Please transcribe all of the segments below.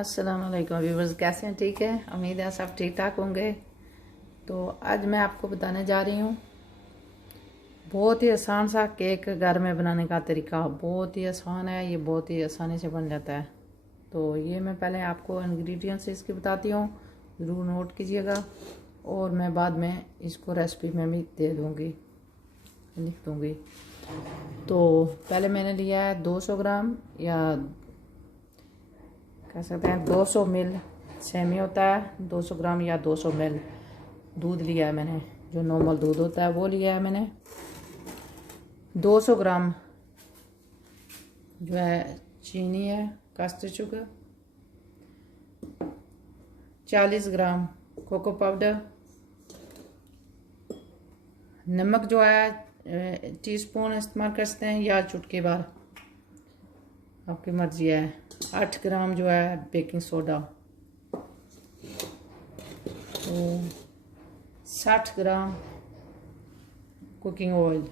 अस्सलाम वालेकुम व्यूवर्स, कैसे हैं? ठीक है, उम्मीद है सब ठीक ठाक होंगे। तो आज मैं आपको बताने जा रही हूँ बहुत ही आसान सा केक घर में बनाने का तरीका। बहुत ही आसान है, ये बहुत ही आसानी से बन जाता है। तो ये मैं पहले आपको इंग्रेडिएंट्स इसकी बताती हूँ, ज़रूर नोट कीजिएगा। और मैं बाद में इसको रेसिपी में भी दे दूँगी, लिख दूँगी। तो पहले मैंने लिया है 200 ग्राम या कह सकते हैं 200 मिल सेमी होता है। 200 ग्राम या 200 मिल दूध लिया है मैंने, जो नॉर्मल दूध होता है वो लिया है मैंने। 200 ग्राम जो है चीनी है, कास्टर शुगर। 40 ग्राम कोको पाउडर। नमक जो है टीस्पून इस्तेमाल कर सकते हैं या चुटकी भर, आपकी मर्जी है। 8 ग्राम जो है बेकिंग सोडा। तो 60 ग्राम कुकिंग ऑयल।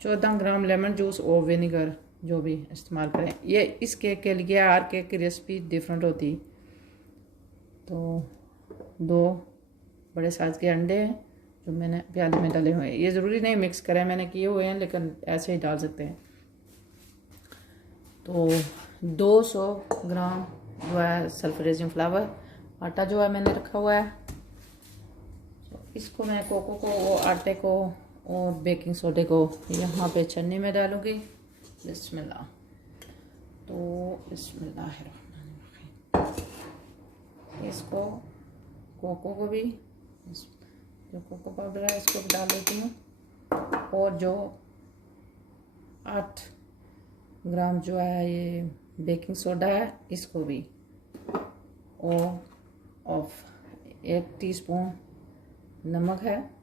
14 ग्राम लेमन जूस और विनेगर, जो भी इस्तेमाल करें। ये इस केक के लिए हर केक की रेसिपी डिफरेंट होती। तो 2 बड़े साइज़ के अंडे हैं जो मैंने प्याले में डाले हुए हैं। ये ज़रूरी नहीं मिक्स करें मैंने किए हुए हैं, लेकिन ऐसे ही डाल सकते हैं। तो 200 ग्राम जो है सल्फरेजिंग फ्लावर। आटा जो है मैंने रखा हुआ है। इसको मैं कोको को, आटे को और बेकिंग सोडे को यहाँ पे छन्नी में डालूँगी। बिस्मिल्लाह। तो बिस्मिल्लाहिर्रहमानिर्रहीम। इसको कोको को भी, जो कोको पाउडर है इसको भी डाल देती हूँ। और जो 8 ग्राम जो है ये बेकिंग सोडा है, इसको भी। और ऑफ 1 टीस्पून नमक है।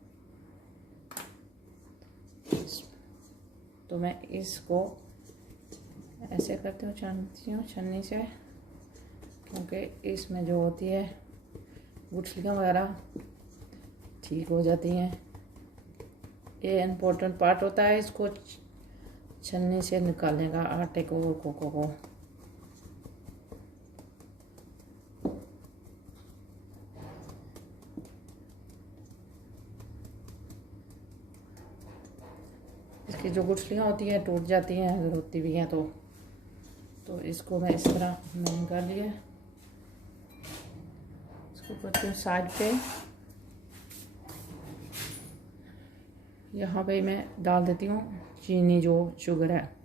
तो मैं इसको ऐसे करती हूँ, छानती हूँ छन्नी से, क्योंकि इसमें जो होती है गुठलियाँ वगैरह ठीक हो जाती हैं। ये इम्पोर्टेंट पार्ट होता है, इसको छन्नी से निकालने का, आटे को और कोको को। इसकी जो गुठलियाँ होती हैं टूट जाती हैं, अगर होती भी हैं तो इसको मैं इस तरह मैंने निकाल लिया। इसको करती हूँ साइड पे। यहाँ पे मैं डाल देती हूँ चीनी, जो शुगर है।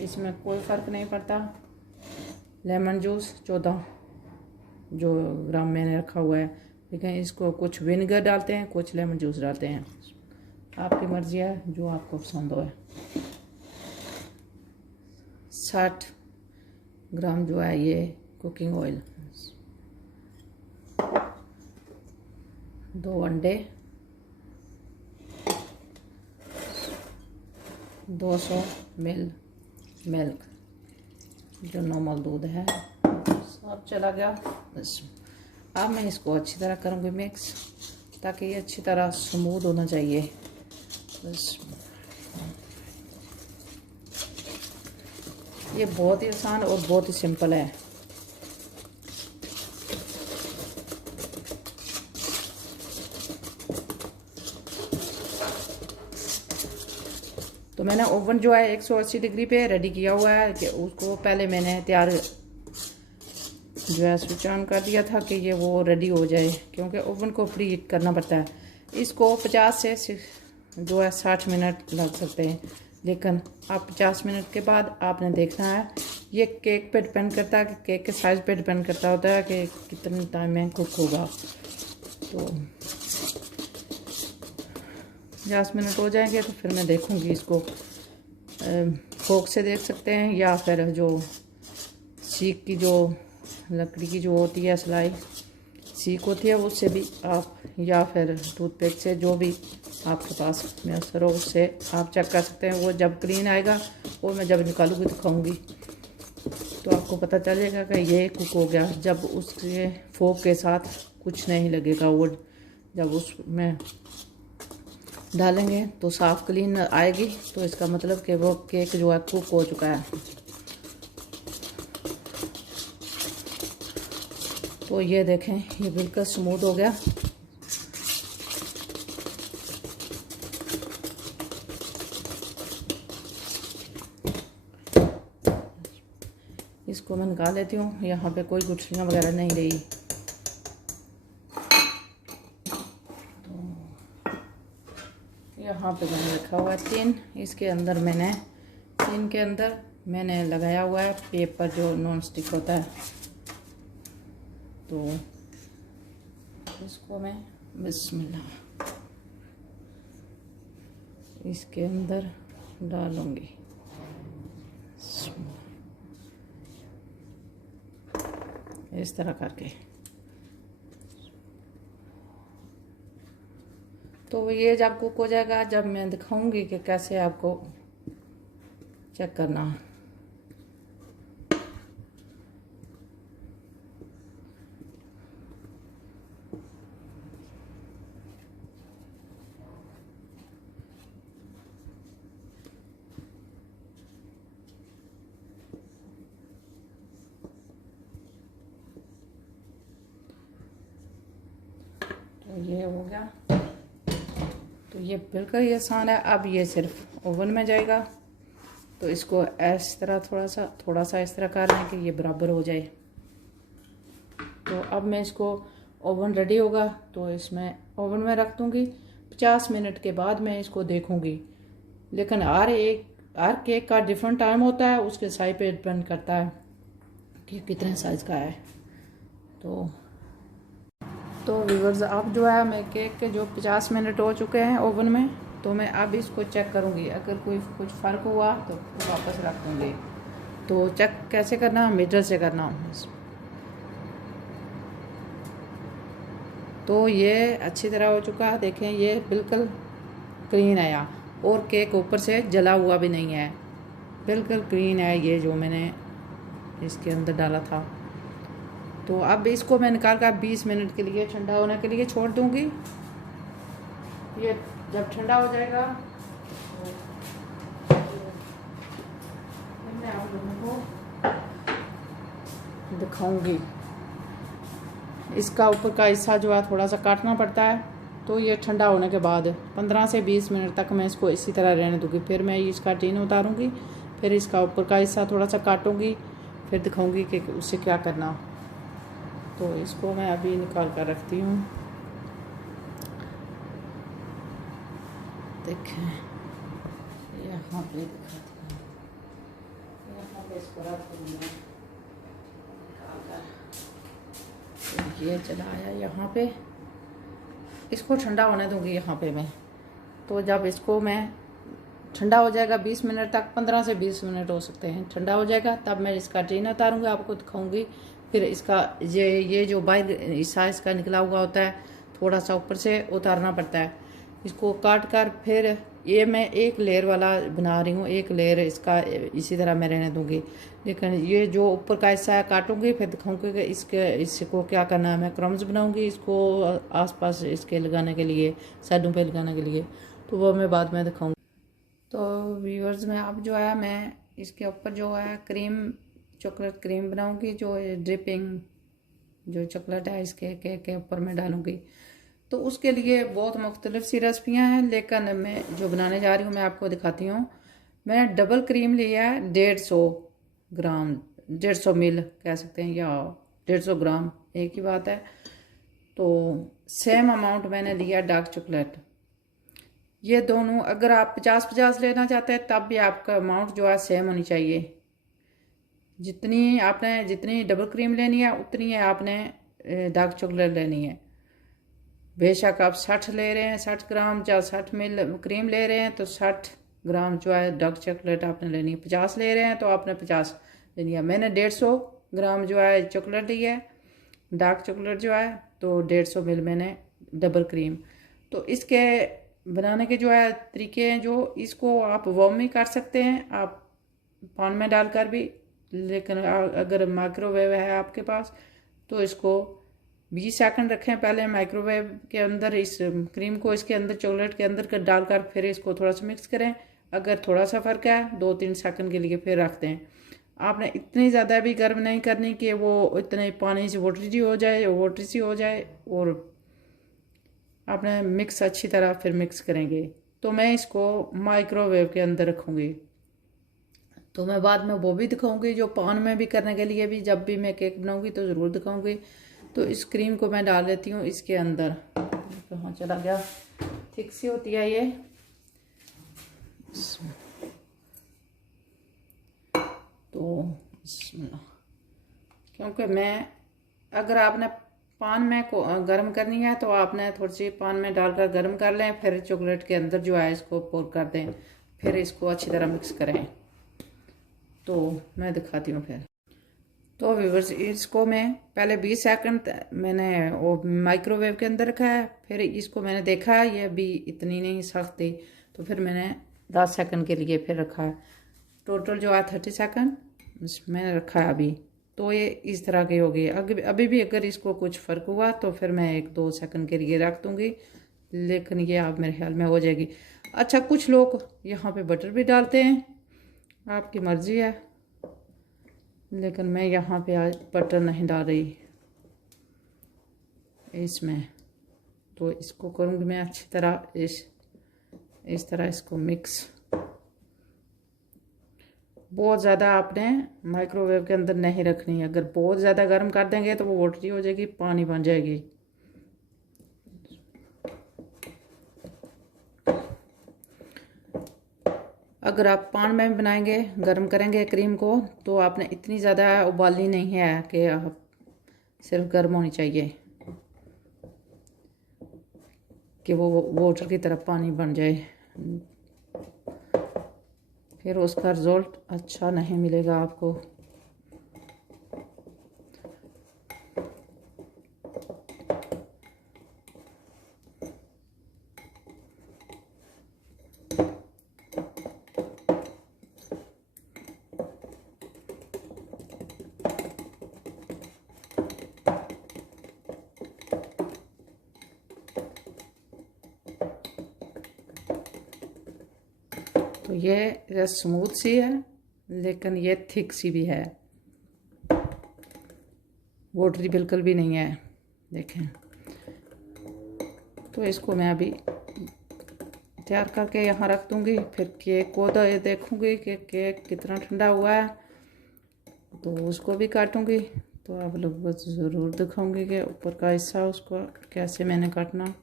इसमें कोई फ़र्क नहीं पड़ता। लेमन जूस 14 जो ग्राम मैंने रखा हुआ है, लेकिन इसको कुछ विनेगर डालते हैं, कुछ लेमन जूस डालते हैं। आपकी मर्जी है, जो आपको पसंद हो। 60 ग्राम जो है ये कुकिंग ऑयल। 2 अंडे। 200 मिल मिल्क, जो नॉर्मल दूध है, सब चला गया। बस अब मैं इसको अच्छी तरह करूँगी मिक्स, ताकि ये अच्छी तरह स्मूथ होना चाहिए। बस ये बहुत ही आसान और बहुत ही सिंपल है। तो मैंने ओवन जो है 180 डिग्री पे रेडी किया हुआ है, कि उसको पहले मैंने तैयार जो है स्विच ऑन कर दिया था कि ये वो रेडी हो जाए, क्योंकि ओवन को प्री हीट करना पड़ता है। इसको 50 से जो है 60 मिनट लग सकते हैं, लेकिन आप 50 मिनट के बाद आपने देखना है। ये केक पे डिपेंड करता है, कि केक के साइज़ पे डिपेंड करता होता है कि कितने टाइम में कुक होगा। तो 50 मिनट हो जाएंगे तो फिर मैं देखूंगी इसको। फोक से देख सकते हैं, या फिर जो सीख की, जो लकड़ी की जो होती है सिलाई सीख होती है, उससे भी आप, या फिर टूथपिक से, जो भी आपके पास मैसर हो उससे आप चेक कर सकते हैं। वो जब क्लीन आएगा, वो मैं जब निकालूंगी तो खाऊंगी, तो आपको पता चलेगा कि ये कुक हो गया। जब उसके फोक के साथ कुछ नहीं लगेगा, वो जब उसमें डालेंगे तो साफ़ क्लीन आएगी, तो इसका मतलब कि वो केक जो है कुक हो चुका है। तो ये देखें, ये बिल्कुल स्मूथ हो गया। इसको मैं निकाल लेती हूँ। यहाँ पे कोई गुठलियाँ वगैरह नहीं रही। तो यहाँ पे मैंने रखा हुआ है टिन। इसके अंदर टिन के अंदर मैंने लगाया हुआ है पेपर जो नॉन स्टिक होता है। तो इसको मैं बिस्मिल्लाह इसके अंदर डालूंगी। इस तरह करके। तो ये जब कुक हो जाएगा, जब मैं दिखाऊंगी कि कैसे आपको चेक करना है। तो ये हो गया। तो ये बिल्कुल ही आसान है। अब ये सिर्फ ओवन में जाएगा। तो इसको इस तरह थोड़ा सा इस तरह कर लें कि ये बराबर हो जाए। तो अब मैं इसको ओवन रेडी होगा तो इसमें ओवन में रख दूँगी। 50 मिनट के बाद मैं इसको देखूँगी। लेकिन हर केक का डिफरेंट टाइम होता है, उसके साइज पे डिपेंड करता है कि कितने साइज़ का है। तो व्यूअर्स, अब जो है मैं केक के जो 50 मिनट हो चुके हैं ओवन में, तो मैं अब इसको चेक करूँगी। अगर कुछ फ़र्क हुआ तो वापस रख दूँगी। तो चेक कैसे करना, मीटर से करना। तो ये अच्छी तरह हो चुका है। देखें, ये बिल्कुल क्लीन आया और केक ऊपर से जला हुआ भी नहीं है, बिल्कुल क्लीन है ये जो मैंने इसके अंदर डाला था। तो अब इसको मैं निकाल कर 20 मिनट के लिए ठंडा होने के लिए छोड़ दूँगी। ये जब ठंडा हो जाएगा तो मैं आप लोगों को दिखाऊंगी। इसका ऊपर का हिस्सा जो है थोड़ा सा काटना पड़ता है। तो ये ठंडा होने के बाद 15 से 20 मिनट तक मैं इसको इसी तरह रहने दूँगी। फिर मैं इसका टिन उतारूँगी, फिर इसका ऊपर का हिस्सा थोड़ा सा काटूँगी, फिर दिखाऊँगी कि उससे क्या करना। तो इसको मैं अभी निकाल कर रखती हूँ। देखें, यहाँ पे दिखाती हूँ। यहाँ पे इसको रख दूँगी निकाल कर। तो ये चला आया यहाँ पे। इसको ठंडा होने दूँगी यहाँ पे मैं। तो जब इसको मैं ठंडा हो जाएगा 20 मिनट तक, 15 से 20 मिनट हो सकते हैं, ठंडा हो जाएगा, तब मैं इसका टिन उतारूँगी, आपको दिखाऊँगी। फिर इसका ये जो बाहर हिस्सा इसका निकला हुआ होता है, थोड़ा सा ऊपर से उतारना पड़ता है। इसको काट कर फिर ये मैं एक लेयर वाला बना रही हूँ। एक लेयर इसका इसी तरह मैं रहने दूँगी। लेकिन ये जो ऊपर का हिस्सा है काटूँगी, फिर दिखाऊँगी कि इसको क्या करना है। मैं क्रम्स बनाऊँगी इसको आसपास इसके लगाने के लिए, साइडों पे लगाने के लिए। तो वो मैं बाद में दिखाऊँगी। तो व्यूअर्स, में अब जो है मैं इसके ऊपर जो है चॉकलेट क्रीम बनाऊंगी। जो ड्रिपिंग जो चॉकलेट है इसके केक के ऊपर मैं डालूंगी। तो उसके लिए बहुत मुख्तलिफ सी रेसिपियाँ हैं, लेकिन मैं जो बनाने जा रही हूँ मैं आपको दिखाती हूँ। मैं डबल क्रीम लिया है 150 ग्राम, 150 मिल कह सकते हैं, या 150 ग्राम, एक ही बात है। तो सेम अमाउंट मैंने लिया डार्क चॉकलेट। ये दोनों अगर आप 50-50 लेना चाहते हैं तब भी आपका अमाउंट जो है सेम होनी चाहिए। जितनी डबल क्रीम लेनी है उतनी है आपने डार्क चॉकलेट लेनी है। बेशक आप 60 ले रहे हैं, 60 ग्राम या 60 मिल क्रीम ले रहे हैं तो 60 ग्राम जो है डार्क चॉकलेट आपने लेनी है। 50 ले रहे हैं तो आपने 50 लेनी है। मैंने 150 ग्राम जो है चॉकलेट ली है, डार्क चॉकलेट जो है, तो 150 मिल मैंने डबल क्रीम। तो इसके बनाने के जो है तरीके हैं, जो इसको आप वार्म भी कर सकते हैं, आप पान में डालकर भी। लेकिन अगर माइक्रोवेव है आपके पास तो इसको 20 सेकंड रखें पहले माइक्रोवेव के अंदर, इस क्रीम को इसके अंदर चॉकलेट के अंदर डालकर फिर इसको थोड़ा सा मिक्स करें। अगर थोड़ा सा फ़र्क है 2-3 सेकंड के लिए फिर रख दें। आपने इतनी ज़्यादा भी गर्म नहीं करनी कि वो इतने पानी से वाटरी सी हो जाए। और आपने मिक्स अच्छी तरह फिर मिक्स करेंगे। तो मैं इसको माइक्रोवेव के अंदर रखूँगी। तो मैं बाद में वो भी दिखाऊंगी, जो पान में भी करने के लिए भी, जब भी मैं केक बनाऊंगी तो ज़रूर दिखाऊंगी। तो इस क्रीम को मैं डाल देती हूँ इसके अंदर। कहाँ चला गया, थिक सी होती है ये। तो क्योंकि मैं, अगर आपने पान में को गर्म करनी है तो आपने थोड़ी सी पान में डालकर गर्म कर लें, फिर चॉकलेट के अंदर जो है इसको पोर कर दें, फिर इसको अच्छी तरह मिक्स करें। तो मैं दिखाती हूँ फिर। तो व्यूअर्स, इसको मैं पहले 20 सेकंड मैंने वो माइक्रोवेव के अंदर रखा है। फिर इसको मैंने देखा ये भी इतनी नहीं सख्त थी, तो फिर मैंने 10 सेकंड के लिए फिर रखा है। टोटल जो है 30 सेकंड मैंने रखा है अभी। तो ये इस तरह की होगी। अभी भी अगर इसको कुछ फ़र्क हुआ तो फिर मैं 1-2 सेकंड के लिए रख दूँगी, लेकिन ये आप मेरे ख्याल में हो जाएगी। अच्छा, कुछ लोग यहाँ पे बटर भी डालते हैं, आपकी मर्ज़ी है, लेकिन मैं यहाँ पे आज बटर नहीं डाल रही इसमें। तो इसको करूँगी मैं अच्छी तरह इस तरह इसको मिक्स। बहुत ज़्यादा आपने माइक्रोवेव के अंदर नहीं रखनी है। अगर बहुत ज़्यादा गर्म कर देंगे तो वो वाटरी हो जाएगी, पानी बन जाएगी। अगर आप पान में बनाएंगे, गर्म करेंगे क्रीम को, तो आपने इतनी ज़्यादा उबालनी नहीं है कि आप सिर्फ गर्म होनी चाहिए कि वो वाटर की तरफ पानी बन जाए, फिर उसका रिजल्ट अच्छा नहीं मिलेगा आपको। तो ये स्मूथ सी है, लेकिन ये थिक सी भी है, वाटरी बिल्कुल भी नहीं है, देखें। तो इसको मैं अभी तैयार करके यहाँ रख दूँगी। फिर केक को तो ये देखूँगी कि केक कितना ठंडा हुआ है, तो उसको भी काटूँगी। तो आप लोग को ज़रूर दिखाऊँगी कि ऊपर का हिस्सा उसको कैसे मैंने काटना।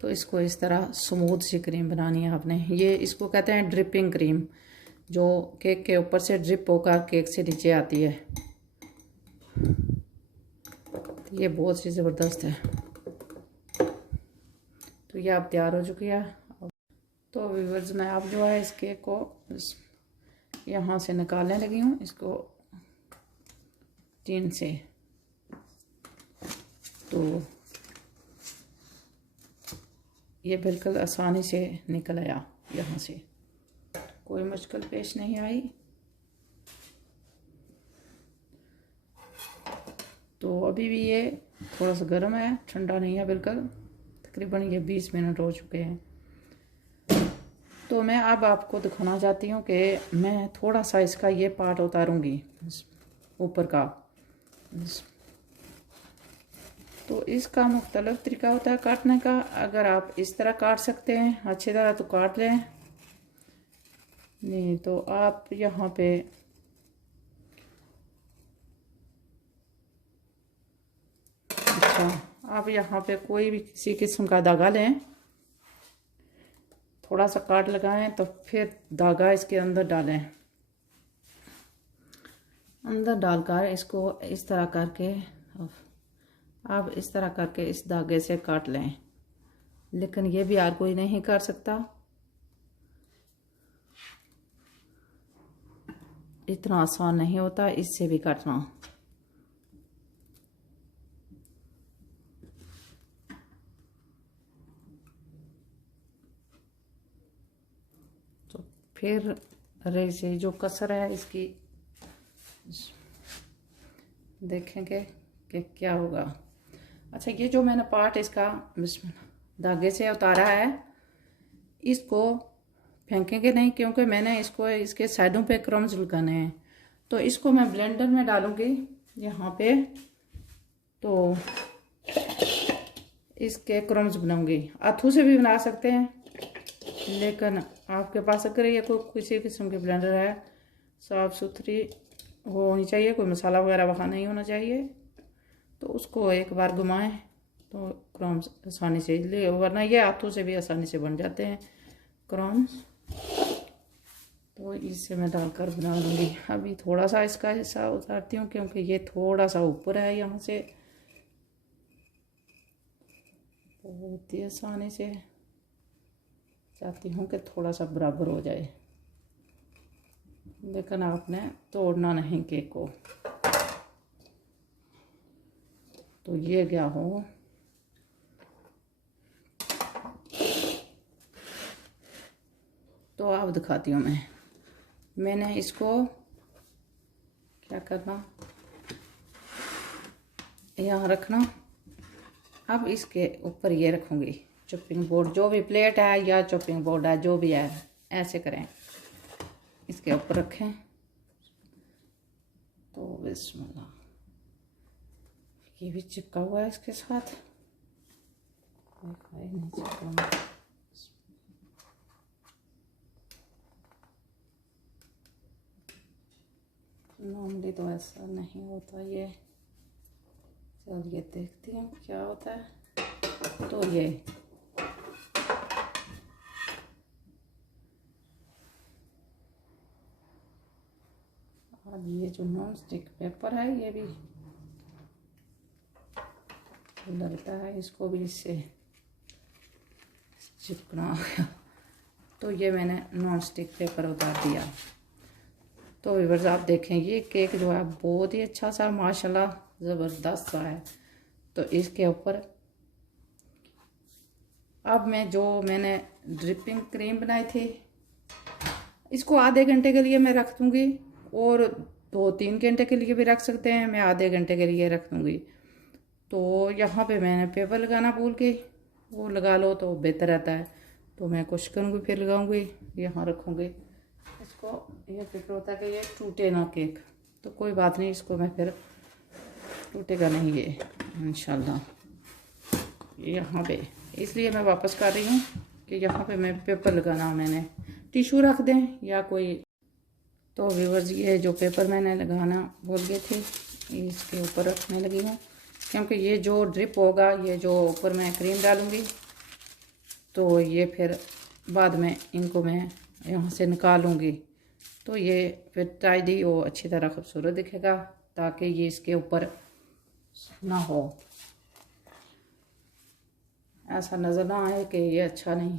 तो इसको इस तरह स्मूथ सी क्रीम बनानी है आपने। ये इसको कहते हैं ड्रिपिंग क्रीम, जो केक के ऊपर से ड्रिप होकर केक से नीचे आती है। ये बहुत ही ज़बरदस्त है। तो ये आप तैयार हो चुकी है। तो व्यूअर्स, मैं आप जो है इस केक को यहाँ से निकालने लगी हूँ, इसको टिन से। तो ये बिल्कुल आसानी से निकल आया यहाँ से, कोई मुश्किल पेश नहीं आई। तो अभी भी ये थोड़ा सा गर्म है, ठंडा नहीं है बिल्कुल। तकरीबन ये 20 मिनट हो चुके हैं। तो मैं अब आपको दिखाना चाहती हूँ कि मैं थोड़ा सा इसका ये पार्ट उतारूँगी ऊपर का। तो इसका मुख्तलिफ तरीका होता है काटने का। अगर आप इस तरह काट सकते हैं अच्छी तरह तो काट लें, नहीं तो आप यहाँ पे आप यहाँ पे कोई भी किसी किस्म का धागा लें, थोड़ा सा काट लगाएं, तो फिर धागा इसके अंदर डालें। अंदर डालकर इसको इस तरह करके आप इस तरह करके इस धागे से काट लें। लेकिन ये भी हर कोई नहीं कर सकता, इतना आसान नहीं होता इससे भी काटना। तो फिर रही से जो कसर है इसकी देखेंगे कि क्या होगा। अच्छा, ये जो मैंने पार्ट इसका धागे से उतारा है, इसको फेंकेंगे नहीं, क्योंकि मैंने इसको इसके साइडों पे क्रम्स लगाने हैं। तो इसको मैं ब्लेंडर में डालूंगी यहाँ पे, तो इसके क्रम्स बनाऊंगी। अथू से भी बना सकते हैं, लेकिन आपके पास अगर ये कोई किसी किस्म की ब्लेंडर है, साफ़ सुथरी होनी चाहिए, कोई मसाला वगैरह वहाँ नहीं होना चाहिए, तो उसको एक बार घुमाएं तो क्रम्स आसानी से ले, वरना ये हाथों से भी आसानी से बन जाते हैं क्रम्स। तो इससे मैं डालकर बना लूँगी। अभी थोड़ा सा इसका हिस्सा उतारती हूँ, क्योंकि ये थोड़ा सा ऊपर है, यहाँ से बहुत ही आसानी से चाहती हूँ कि थोड़ा सा बराबर हो जाए, लेकिन आपने तोड़ना नहीं केक को। तो ये क्या हो, तो आप दिखाती हूँ मैंने इसको क्या करना, यहाँ रखना। अब इसके ऊपर ये रखूँगी चॉपिंग बोर्ड, जो भी प्लेट है या चॉपिंग बोर्ड है, जो भी है, ऐसे करें, इसके ऊपर रखें। तो बिस्मिल्लाह, ये भी चिपका हुआ है इसके साथ, नहीं चिपका। नॉर्मली तो ऐसा नहीं होता ये, चलिए देखती हूँ क्या होता है। तो ये अब ये जो नॉन स्टिक पेपर है, ये भी लगता है इसको भी इससे चिपकना आ गया। तो ये मैंने नॉन स्टिक पेपर उतार दिया। तो व्यूअर्स आप देखें, ये केक जो है बहुत ही अच्छा सा माशाल्लाह ज़बरदस्त सा है। तो इसके ऊपर अब मैंने ड्रिपिंग क्रीम बनाई थी, इसको आधे घंटे के लिए मैं रख दूँगी, और 2-3 घंटे के लिए भी रख सकते हैं, मैं आधे घंटे के लिए रख दूँगी। तो यहाँ पे मैंने पेपर लगाना भूल गई, वो लगा लो तो बेहतर रहता है। तो मैं कोशिश करूँगी, फिर लगाऊँगी, यहाँ रखूँगी इसको। ये फिक्र होता है कि ये टूटे ना केक, तो कोई बात नहीं, इसको मैं फिर टूटेगा नहीं ये इंशाल्लाह। यहाँ पे इसलिए मैं वापस कर रही हूँ कि यहाँ पे मैं पेपर लगाना, मैंने टिश्यू रख दें या कोई। तो व्यूअर्स ये जो पेपर मैंने लगाना भूल गए थे, इसके ऊपर रखने लगी हूँ, क्योंकि ये जो ड्रिप होगा, ये जो ऊपर मैं क्रीम डालूँगी, तो ये फिर बाद में इनको मैं यहाँ से निकालूँगी, तो ये फिर टाइडी वो अच्छी तरह खूबसूरत दिखेगा, ताकि ये इसके ऊपर ना हो, ऐसा नज़र ना आए कि ये अच्छा नहीं,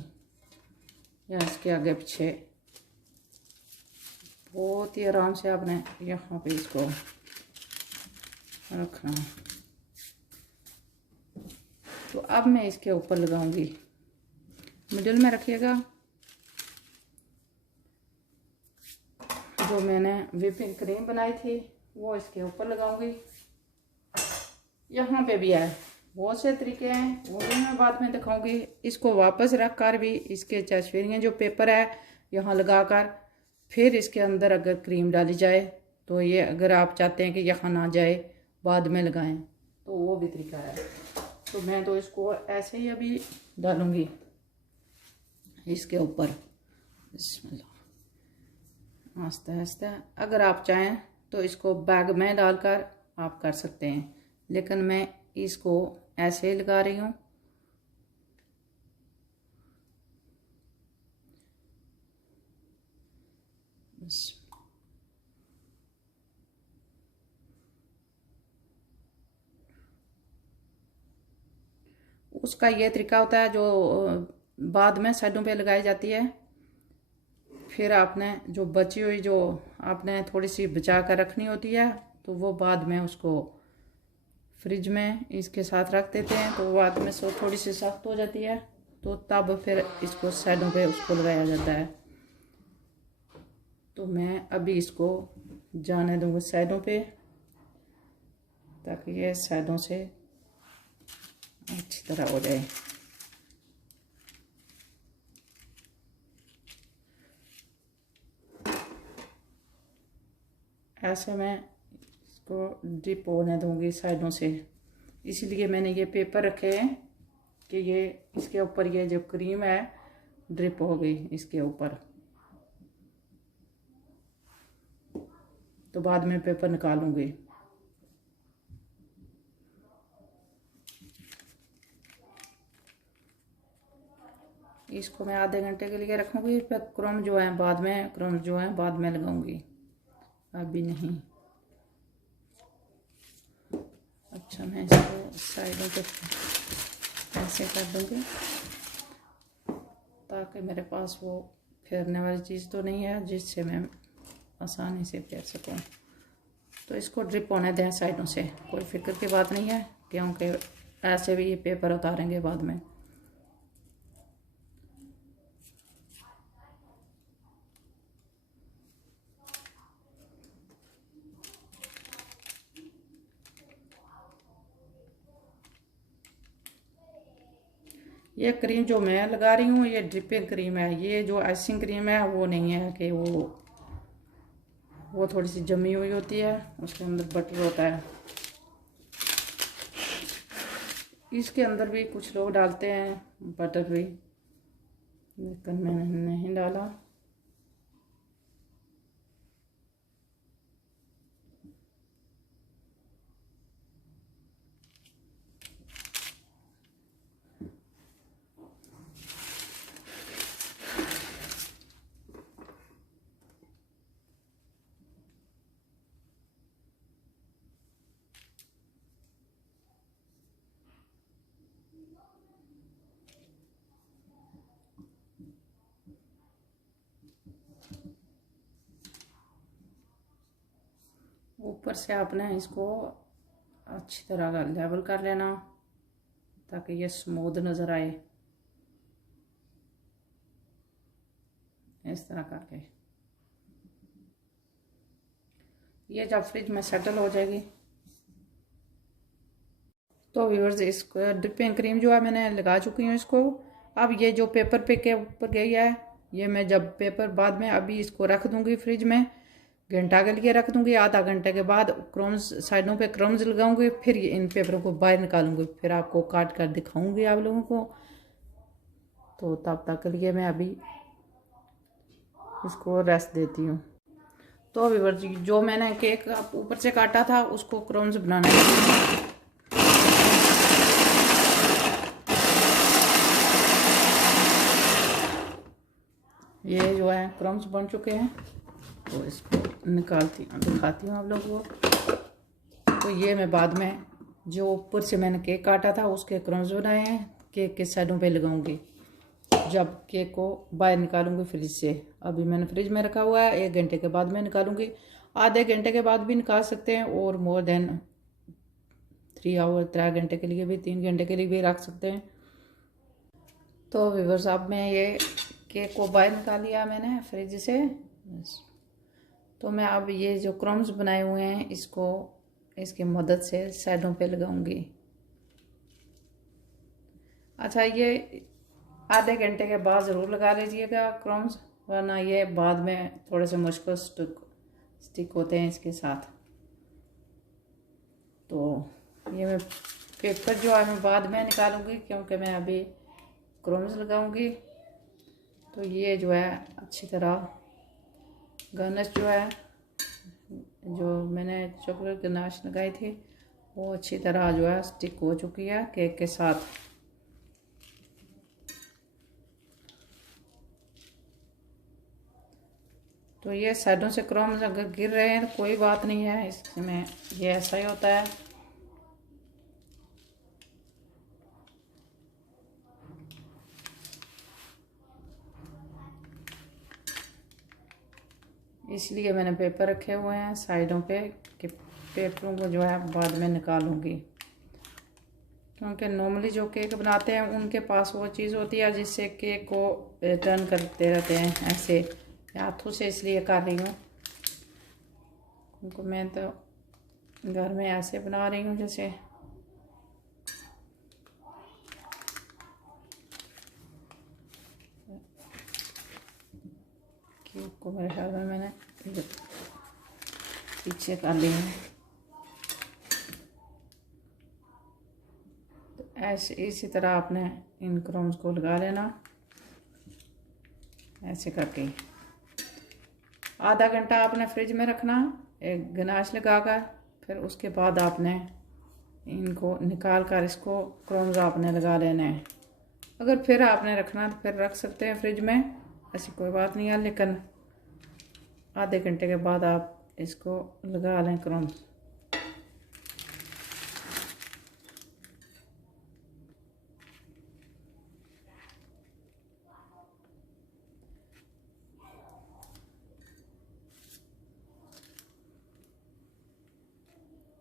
या इसके आगे पीछे। बहुत ही आराम से आपने यहाँ पे इसको रखना। तो अब मैं इसके ऊपर लगाऊंगी, मिडिल में रखिएगा। जो मैंने व्हिपिंग क्रीम बनाई थी वो इसके ऊपर लगाऊंगी। यहाँ पे भी है, बहुत से तरीके हैं, वो भी मैं बाद में दिखाऊंगी। इसको वापस रख कर भी इसके चश्मेरियाँ जो पेपर है यहाँ लगाकर फिर इसके अंदर अगर क्रीम डाली जाए, तो ये अगर आप चाहते हैं कि यहाँ ना जाए, बाद में लगाएं, तो वो भी तरीका है। तो मैं तो इसको ऐसे ही अभी डालूंगी इसके ऊपर, बिस्मिल्लाह, आस्ते आस्ते। अगर आप चाहें तो इसको बैग में डालकर आप कर सकते हैं, लेकिन मैं इसको ऐसे ही लगा रही हूँ। उसका ये तरीका होता है जो बाद में साइडों पे लगाई जाती है, फिर आपने जो बची हुई जो आपने थोड़ी सी बचा कर रखनी होती है, तो वो बाद में उसको फ्रिज में इसके साथ रख देते हैं, तो बाद में सो थोड़ी सी सख्त हो जाती है, तो तब फिर इसको साइडों पे उसको लगाया जाता है। तो मैं अभी इसको जाने दूँगी साइडों पे, ताकि ये साइडों से अच्छी तरह हो जाए। ऐसे मैं इसको ड्रिप होने दूंगी साइडों से। इसीलिए मैंने ये पेपर रखे हैं कि ये इसके ऊपर ये जो क्रीम है ड्रिप हो गई इसके ऊपर, तो बाद में पेपर निकालूंगी। इसको मैं आधे घंटे के लिए रखूंगी, फिर क्रोम जो है बाद में लगाऊंगी, अभी नहीं। अच्छा, मैं इसको साइडों पे ऐसे कर दूंगी ताकि मेरे पास वो फेरने वाली चीज़ तो नहीं है जिससे मैं आसानी से फेर सकूं। तो इसको ड्रिप होने दें साइडों से, कोई फिक्र की बात नहीं है, क्योंकि ऐसे भी ये पेपर उतारेंगे बाद में। ये क्रीम जो मैं लगा रही हूँ ये ड्रिपिंग क्रीम है। ये जो आइसिंग क्रीम है वो नहीं है कि वो थोड़ी सी जमी हुई होती है, उसके अंदर बटर होता है। इसके अंदर भी कुछ लोग डालते हैं बटर भी, लेकिन मैंने नहीं डाला। ऊपर से आपने इसको अच्छी तरह लेवल कर लेना ताकि ये स्मूथ नज़र आए, इस तरह करके। ये जब फ्रिज में सेटल हो जाएगी तो व्यूअर्स इसको ड्रिपिंग क्रीम जो है मैंने लगा चुकी हूँ इसको। अब ये जो पेपर पे के ऊपर गई है, ये मैं जब पेपर बाद में अभी इसको रख दूंगी फ्रिज में, घंटा के लिए रख दूंगी। आधा घंटे के बाद क्रोम्स साइडों पे क्रोम्स लगाऊंगी, फिर इन पेपरों को बाहर निकालूंगी, फिर आपको काट कर दिखाऊंगी आप लोगों को। तो तब तक के लिए मैं अभी इसको रेस्ट देती हूँ। तो व्यूअर्स जो मैंने केक ऊपर से काटा था उसको क्रोम्स बनाना है। ये जो है क्रोम्स बन चुके हैं, तो इसको दिखाती हूँ आप लोगों को। तो ये मैं बाद में जो ऊपर से मैंने केक काटा था उसके क्रम्स बनाए हैं, केक के साइडों पे लगाऊंगी जब केक को बाहर निकालूंगी फ्रिज से। अभी मैंने फ्रिज में रखा हुआ है, 1 घंटे के बाद मैं निकालूंगी। आधे घंटे के बाद भी निकाल सकते हैं और मोर देन 3 आवर 3 घंटे के लिए भी 3 घंटे के लिए भी रख सकते हैं। तो व्यूअर्स अब मैं ये केक को बाहर निकाल लिया मैंने फ्रिज से। तो मैं अब ये जो क्रम्स बनाए हुए हैं इसको इसकी मदद से साइडों पे लगाऊंगी। अच्छा, ये आधे घंटे के बाद ज़रूर लगा लीजिएगा क्रम्स, वरना ये बाद में थोड़े से मुश्किल स्टिक होते हैं इसके साथ। तो ये मैं पेपर जो है मैं बाद में निकालूंगी क्योंकि मैं अभी क्रम्स लगाऊंगी। तो ये जो है अच्छी तरह गनाश जो है, जो मैंने चॉकलेट गनाश लगाई थी वो अच्छी तरह जो है स्टिक हो चुकी है केक के साथ। तो ये साइडों से क्रोम्स अगर गिर रहे हैं तो कोई बात नहीं है, इसमें ये ऐसा ही होता है। इसलिए मैंने पेपर रखे हुए हैं साइडों पे कि पेपरों को जो है बाद में निकालूंगी, क्योंकि नॉर्मली जो केक बनाते हैं उनके पास वो चीज़ होती है जिससे केक को टर्न करते रहते हैं ऐसे हाथों से, इसलिए कर रही हूँ। उनको मैं तो घर में ऐसे बना रही हूँ जैसे केक को मेरे ख्याल में मैंने पीछे कर लिए हैं। तो ऐसे इसी तरह आपने इन क्रोम्स को लगा लेना, ऐसे करके। आधा घंटा आपने फ्रिज में रखना एक गनाश लगाकर, फिर उसके बाद आपने इनको निकाल कर इसको क्रोम्स आपने लगा लेने हैं। अगर फिर आपने रखना तो फिर रख सकते हैं फ्रिज में, ऐसी कोई बात नहीं है, लेकिन आधे घंटे के बाद आप इसको लगा लें क्रोम्स।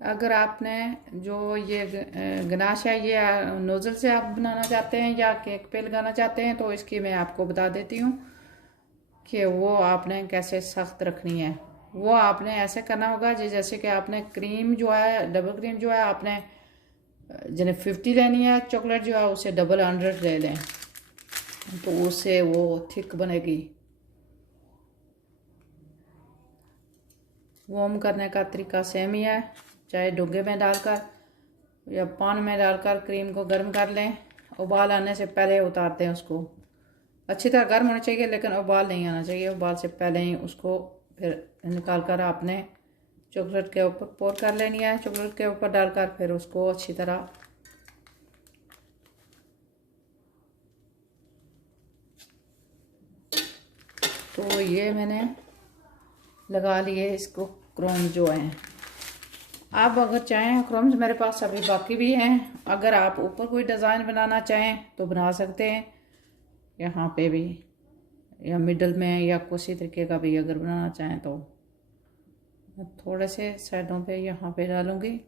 अगर आपने जो ये गनाश है ये नोज़ल से आप बनाना चाहते हैं या केक पे लगाना चाहते हैं, तो इसकी मैं आपको बता देती हूँ कि वो आपने कैसे सख्त रखनी है। वो आपने ऐसे करना होगा जैसे कि आपने क्रीम जो है, डबल क्रीम जो है आपने जिन्हें 50 लेनी है, चॉकलेट जो है उसे डबल 100 ले लें, तो उससे वो थिक बनेगी। वार्म करने का तरीका सेम ही है, चाहे डुगे में डालकर या पान में डालकर क्रीम को गर्म कर लें। उबाल आने से पहले उतारते हैं उसको, अच्छी तरह गर्म होना चाहिए, लेकिन उबाल नहीं आना चाहिए। उबाल से पहले ही उसको फिर निकाल कर आपने चॉकलेट के ऊपर पोर कर लेनी है। चॉकलेट के ऊपर डालकर फिर उसको अच्छी तरह तो ये मैंने लगा लिए इसको क्रोम जो हैं। आप अगर चाहें, क्रोम्स मेरे पास अभी बाकी भी हैं, अगर आप ऊपर कोई डिज़ाइन बनाना चाहें तो बना सकते हैं, यहाँ पे भी या मिडल में या किसी तरीके का भी अगर बनाना चाहें तो। मैं थोड़े से साइडों पे यहाँ पे डालूँगी।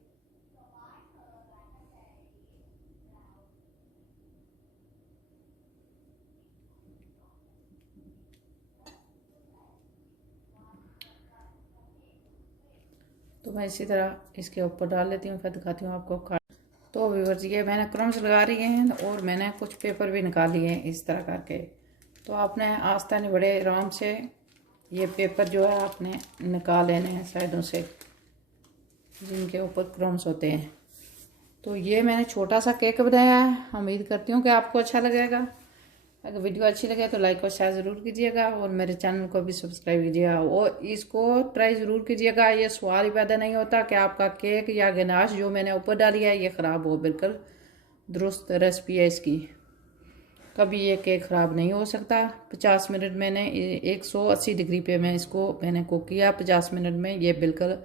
तो मैं इसी तरह इसके ऊपर डाल लेती हूँ, फिर दिखाती हूँ आपको काट। तो व्यूअर्स ये मैंने क्रोम्स लगा रही हैं और मैंने कुछ पेपर भी निकाल लिए हैं इस तरह करके। तो आपने आस्ता नहीं बड़े आराम से ये पेपर जो है आपने निकाल लेने हैं साइडों से, जिनके ऊपर क्रोम्स होते हैं। तो ये मैंने छोटा सा केक बनाया है, उम्मीद करती हूँ कि आपको अच्छा लगेगा। अगर वीडियो अच्छी लगे तो लाइक और शेयर ज़रूर कीजिएगा और मेरे चैनल को भी सब्सक्राइब कीजिएगा और इसको ट्राई ज़रूर कीजिएगा। ये सवाल ही पैदा नहीं होता कि आपका केक या गनाश जो मैंने ऊपर डाली है ये ख़राब हो, बिल्कुल दुरुस्त रेसिपी है इसकी, कभी ये केक ख़राब नहीं हो सकता। 50 मिनट मैंने 180 डिग्री पे मैंने कुक किया। 50 मिनट में ये बिल्कुल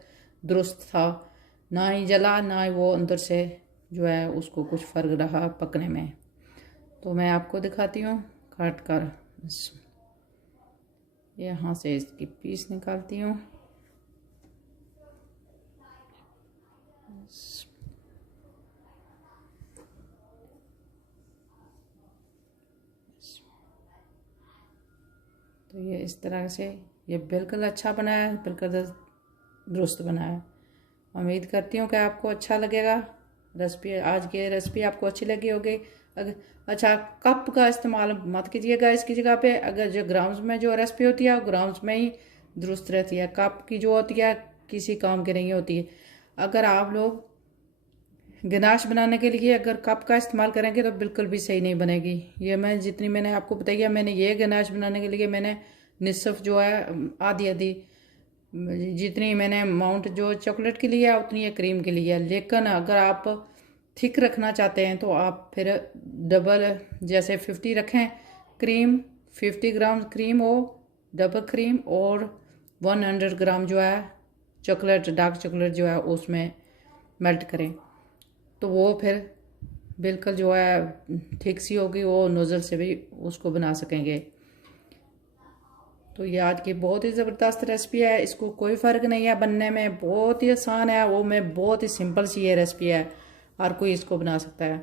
दुरुस्त था, ना ही जला ना ही वो अंदर से जो है उसको कुछ फ़र्क रहा पकने में। तो मैं आपको दिखाती हूँ काट कर। यहाँ से इसकी पीस निकालती हूँ। तो ये इस तरह से ये बिल्कुल अच्छा बना है, बिल्कुल दुरुस्त बना है। उम्मीद करती हूँ कि आपको अच्छा लगेगा रेसिपी। आज की रेसिपी आपको अच्छी लगी होगी। अगर अच्छा, कप का इस्तेमाल मत कीजिएगा इसकी जगह पे। अगर जो ग्राम्स में जो रेसिपी होती है वो ग्राम्स में ही दुरुस्त रहती है, कप की जो होती है किसी काम की नहीं होती है। अगर आप लोग गनाश बनाने के लिए अगर कप का इस्तेमाल करेंगे तो बिल्कुल भी सही नहीं बनेगी। ये मैं जितनी मैंने आपको बताई है, मैंने ये गनाश बनाने के लिए मैंने निसफ जो है आधी आधी जितनी मैंने अमाउंट जो चॉकलेट के लिए है उतनी है क्रीम के लिए है। लेकिन अगर आप थिक रखना चाहते हैं तो आप फिर डबल जैसे 50 रखें क्रीम, 50 ग्राम क्रीम हो डबल क्रीम और 100 ग्राम जो है चॉकलेट, डार्क चॉकलेट जो है उसमें मेल्ट करें, तो वो फिर बिल्कुल जो है ठीक सी होगी, वो नोज़ल से भी उसको बना सकेंगे। तो ये आज की बहुत ही ज़बरदस्त रेसिपी है, इसको कोई फ़र्क नहीं है बनने में, बहुत ही आसान है, वो में बहुत ही सिंपल सी ये रेसिपी है, हर कोई इसको बना सकता है।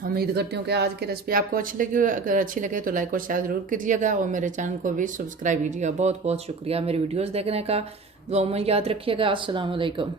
उम्मीद करती हूँ कि आज की रेसिपी आपको अच्छी लगी। अगर अच्छी लगे तो लाइक और शेयर ज़रूर कीजिएगा और मेरे चैनल को भी सब्सक्राइब कीजिएगा। बहुत बहुत शुक्रिया मेरी वीडियोज़ देखने का। दुआ में याद रखिएगा। अस्सलाम वालेकुम।